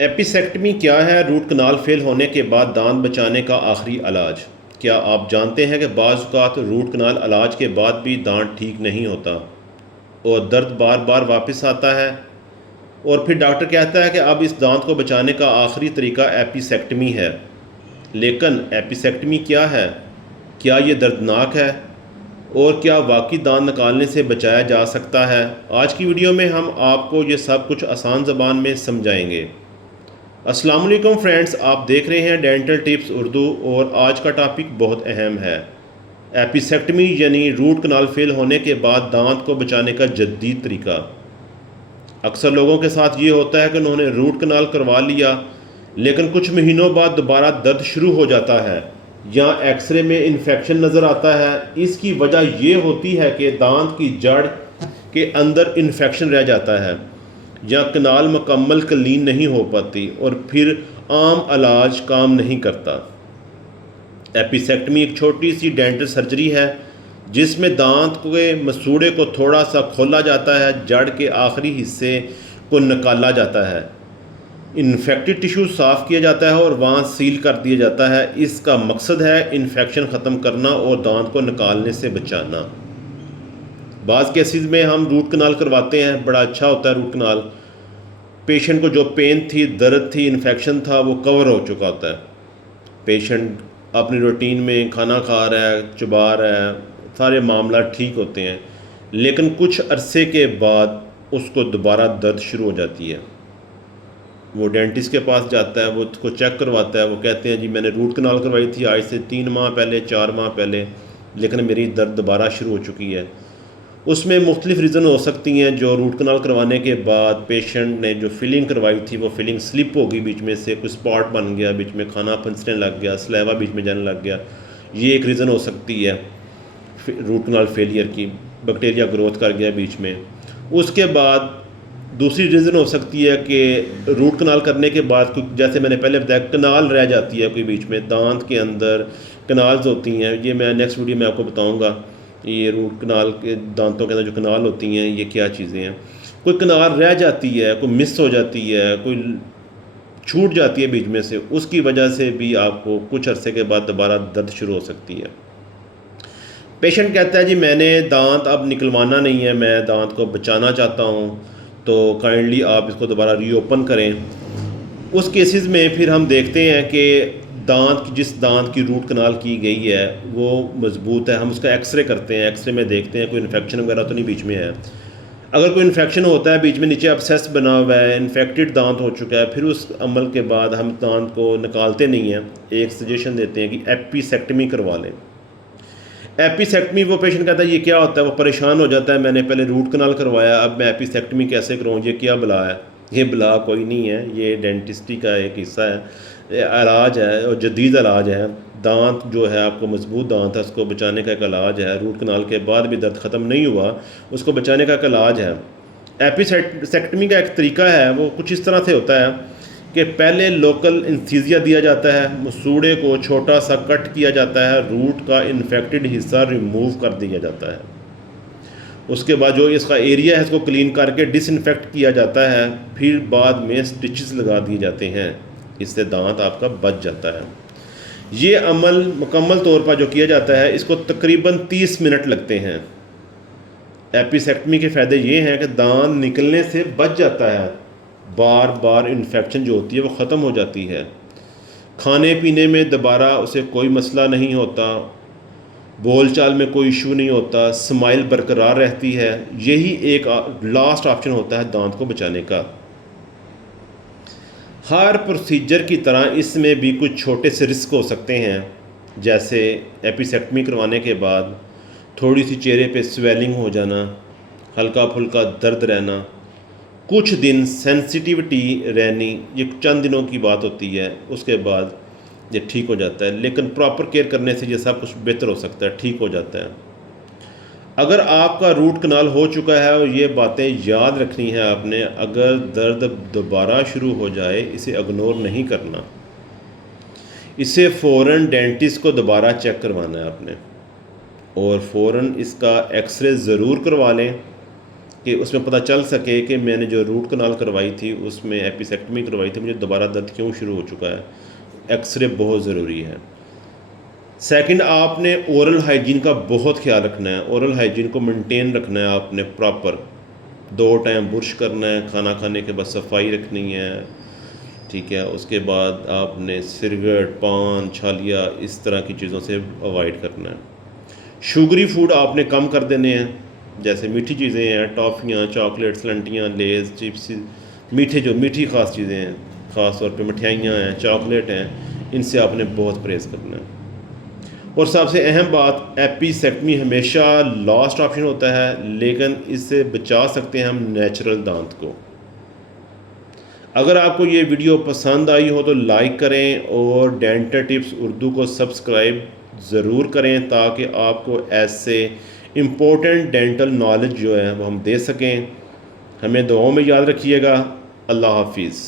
एपिसेक्टमी क्या है? Root canal fail होने के बाद दांत बचाने का आखिरी इलाज। क्या आप जानते हैं कि बाज़ औक़ात रूट कनाल इलाज के बाद भी दांत ठीक नहीं होता और दर्द बार बार वापस आता है, और फिर डॉक्टर कहता है कि अब इस दांत को बचाने का आखिरी तरीका एपिसेक्टमी है। लेकिन एपिसेक्टमी क्या है? क्या ये दर्दनाक है? और क्या वाकई दांत निकालने से बचाया जा सकता है? आज की वीडियो में हम आपको ये सब कुछ आसान ज़बान में समझाएंगे। अस्सलाम वालेकुम फ्रेंड्स, आप देख रहे हैं डेंटल टिप्स उर्दू और आज का टॉपिक बहुत अहम है। एपिसेक्टमी यानी रूट कनाल फेल होने के बाद दांत को बचाने का जदीद तरीका। अक्सर लोगों के साथ ये होता है कि उन्होंने रूट कनाल करवा लिया, लेकिन कुछ महीनों बाद दोबारा दर्द शुरू हो जाता है या एक्सरे में इन्फेक्शन नज़र आता है। इसकी वजह ये होती है कि दांत की जड़ के अंदर इन्फेक्शन रह जाता है या कनाल मुकम्मल क्लीन नहीं हो पाती और फिर आम इलाज काम नहीं करता। एपिसेक्टमी एक छोटी सी डेंटल सर्जरी है जिसमें दांत के मसूड़े को थोड़ा सा खोला जाता है, जड़ के आखिरी हिस्से को निकाला जाता है, इन्फेक्टेड टिश्यू साफ़ किया जाता है और वहाँ सील कर दिया जाता है। इसका मकसद है इन्फेक्शन ख़त्म करना और दांत को निकालने से बचाना। बाज़ केसेस में हम रूट कनाल करवाते हैं, बड़ा अच्छा होता है रूट कनाल। पेशेंट को जो पेन थी, दर्द थी, इन्फेक्शन था, वो कवर हो चुका होता है। पेशेंट अपनी रूटीन में खाना खा रहा है, चबा रहा है, सारे मामला ठीक होते हैं, लेकिन कुछ अरसे के बाद उसको दोबारा दर्द शुरू हो जाती है। वो डेंटिस्ट के पास जाता है, वो उसको चेक करवाता है, वो कहते हैं जी मैंने रूट कनाल करवाई थी आज से 3 माह पहले, 4 माह पहले, लेकिन मेरी दर्द दोबारा शुरू हो चुकी है। उसमें मुख्तलिफ़ रीज़न हो सकती हैं। जो रूट कनाल करवाने के बाद पेशेंट ने जो फिलिंग करवाई थी वो फिलिंग स्लिप हो गई, बीच में से कोई स्पॉट बन गया, बीच में खाना फंसने लग गया, सलेवा बीच में जाने लग गया। ये एक रीज़न हो सकती है रूट कनाल फेलियर की, बैक्टीरिया ग्रोथ कर गया बीच में। उसके बाद दूसरी रीज़न हो सकती है कि रूट कनाल करने के बाद कोई, जैसे मैंने पहले बताया, कनाल रह जाती है कोई बीच में, दांत के अंदर कनाल्स होती हैं। ये मैं नेक्स्ट वीडियो में आपको बताऊँगा, ये रूट कनाल के दांतों के अंदर जो कनाल होती हैं ये क्या चीज़ें हैं। कोई कनाल रह जाती है, कोई मिस हो जाती है, कोई छूट जाती है बीच में से, उसकी वजह से भी आपको कुछ अरसे के बाद दोबारा दर्द शुरू हो सकती है। पेशेंट कहता है जी मैंने दांत अब निकलवाना नहीं है, मैं दांत को बचाना चाहता हूँ, तो काइंडली आप इसको दोबारा रीओपन करें। उस केसेस में फिर हम देखते हैं कि जिस दांत की रूट कनाल की गई है वो मज़बूत है। हम उसका एक्सरे करते हैं, एक्सरे में देखते हैं कोई इन्फेक्शन वगैरह तो नहीं बीच में है। अगर कोई इन्फेक्शन होता है बीच में, नीचे अब्सेस बना हुआ है, इन्फेक्टेड दांत हो चुका है, फिर उस अमल के बाद हम दांत को निकालते नहीं हैं। एक सजेशन देते हैं कि एपिसेक्टमी करवा लें। एपिसेक्टमी, वो पेशेंट कहता है ये क्या होता है, वो परेशान हो जाता है, मैंने पहले रूट कनाल करवाया, अब मैं एपिसेक्टमी कैसे कराऊँ, ये क्या बला है। ये बला कोई नहीं है, ये डेंटिस्ट्री का एक हिस्सा है, इलाज है और जदीद इलाज है। दांत जो है आपको मजबूत दांत है, उसको बचाने का एक इलाज है। रूट कनाल के बाद भी दर्द ख़त्म नहीं हुआ, उसको बचाने का एक इलाज है। एपिसेक्टमी का एक तरीका है, वो कुछ इस तरह से होता है कि पहले लोकल इंसीजिया दिया जाता है, मसूड़े को छोटा सा कट किया जाता है, रूट का इन्फेक्टेड हिस्सा रिमूव कर दिया जाता है। उसके बाद जो इसका एरिया है इसको क्लीन करके डिसइंफेक्ट किया जाता है, फिर बाद में स्टिचेस लगा दिए जाते हैं। इससे दांत आपका बच जाता है। ये अमल मुकम्मल तौर पर जो किया जाता है इसको तकरीबन 30 मिनट लगते हैं। एपिसेक्टमी के फ़ायदे ये हैं कि दांत निकलने से बच जाता है, बार बार इन्फेक्शन जो होती है वो ख़त्म हो जाती है, खाने पीने में दोबारा उसे कोई मसला नहीं होता, बोलचाल में कोई इशू नहीं होता, स्माइल बरकरार रहती है। यही एक लास्ट ऑप्शन होता है दांत को बचाने का। हर प्रोसीजर की तरह इसमें भी कुछ छोटे से रिस्क हो सकते हैं, जैसे एपिसेक्टमी करवाने के बाद थोड़ी सी चेहरे पे स्वेलिंग हो जाना, हल्का फुल्का दर्द रहना, कुछ दिन सेंसिटिविटी रहनी। ये चंद दिनों की बात होती है, उसके बाद ये ठीक हो जाता है। लेकिन प्रॉपर केयर करने से ये सब कुछ बेहतर हो सकता है, ठीक हो जाता है। अगर आपका रूट कनाल हो चुका है, और ये बातें याद रखनी है आपने, अगर दर्द दोबारा शुरू हो जाए इसे इग्नोर नहीं करना, इसे फ़ौरन डेंटिस्ट को दोबारा चेक करवाना है आपने, और फ़ौरन इसका एक्सरे ज़रूर करवा लें कि उसमें पता चल सके कि मैंने जो रूट कनाल करवाई थी उसमें एपिसेक्टमी करवाई थी, मुझे दोबारा दर्द क्यों शुरू हो चुका है। एक्सरे बहुत ज़रूरी है। सेकंड, आपने ओरल हाइजीन का बहुत ख्याल रखना है। ओरल हाइजीन को मेंटेन रखना है आपने प्रॉपर। 2 टाइम बुर्श करना है, खाना खाने के बाद सफाई रखनी है, ठीक है। उसके बाद आपने सिगरेट, पान, छालिया इस तरह की चीज़ों से अवॉइड करना है। शुगरी फूड आपने कम कर देने हैं, जैसे मीठी चीज़ें हैं, टॉफ़ियाँ, चॉकलेट्स, लंटियाँ, लेज़, चिप्स, मीठी ख़ास चीज़ें हैं, ख़ास तौर पे मिठाइयाँ हैं, चॉकलेट हैं, इनसे आपने बहुत परहेज़ करना है। और सबसे अहम बात, एपिसेक्टमी हमेशा लास्ट ऑप्शन होता है, लेकिन इससे बचा सकते हैं हम नेचुरल दांत को। अगर आपको ये वीडियो पसंद आई हो तो लाइक करें और डेंटल टिप्स उर्दू को सब्सक्राइब ज़रूर करें, ताकि आपको ऐसे इम्पोर्टेंट डेंटल नॉलेज जो है वो हम दे सकें। हमें दुआओं में याद रखिएगा। अल्लाह हाफिज़।